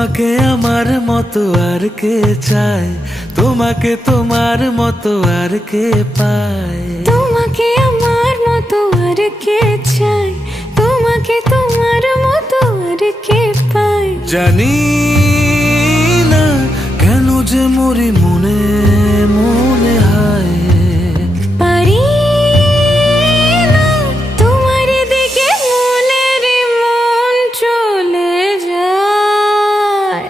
তোমাকে আমার মতো আর কে চায়, তোমাকে তোমার মতো আর কে পায়। তোমাকে আমার মতো আর কে চায়, তোমাকে তোমার মতো আর কে পায়। জানি না কেন যে মরি মনে মনে হায়। পারি না তোমার দিকে মনের মন চলে যায়।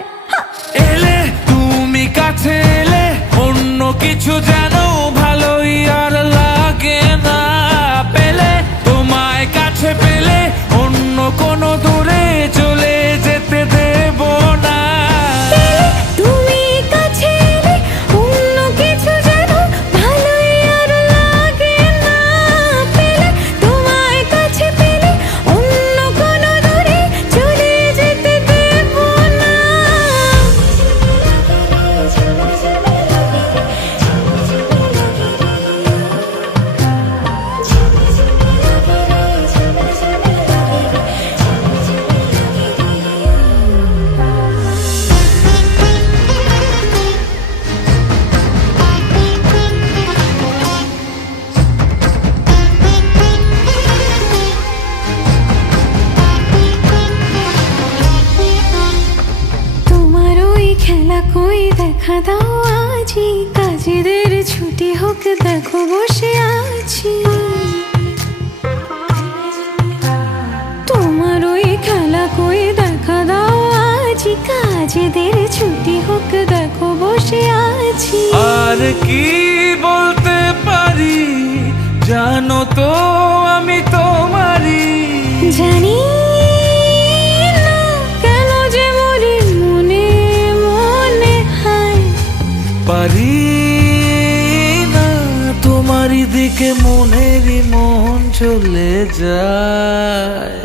এলে তুমি কাছে এলে অন্য কিছু যেন ভালোই আর লাগে না। পেলে তোমায় কাছে পেলে অন্য কোনো দূরে চলে যেতে দেব না। তুমি কাছে এলে অন্য কিছু যেন ভালোই আর লাগে না। পেলে তোমায় কাছে পেলে অন্য কোনো দূরে চলে যেতে দেব না। তোমার ওই খেলা কই দেখা দাও আজি, কাজেদের ছুটি হোক দেখো বসে আছি। তোমার ওই খেলা কই দেখা দাও আজি, কাজেদের ছুটি হোক দেখো বসে আছি। আর কি বলতে পারি জানো তো আমি তোমারই। জানি না কেন যে মরি মনে মনে হায়। পারি না তোমারই দিকে মনেরই মন চলে যায়।